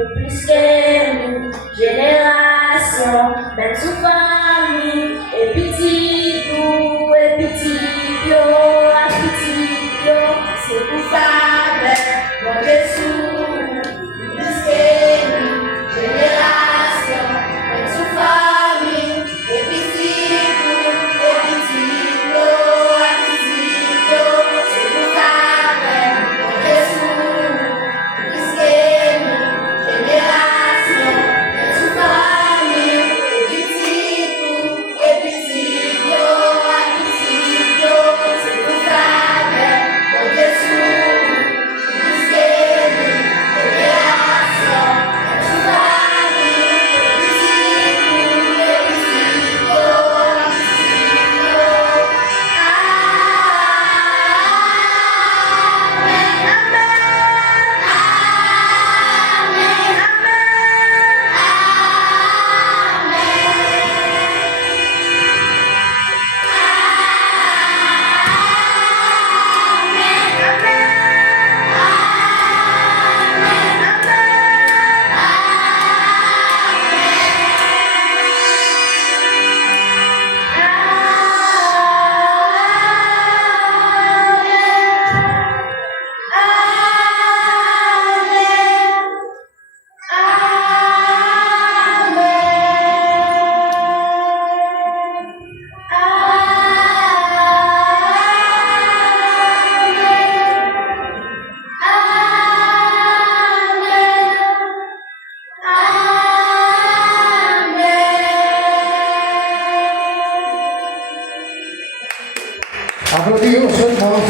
Publisquement, génération, même sous famille, et petit bout, et petit bio, c'est pour faire, mon Jésus, publisquement, génération, même sous famille, et petit bout, c'est pour faire, mon Jésus, publisquement, génération, même sous famille, et petit bout, c'est pour faire, mon Jésus, publisquement, génération, même sous famille, et petit Applaudir o seu irmão.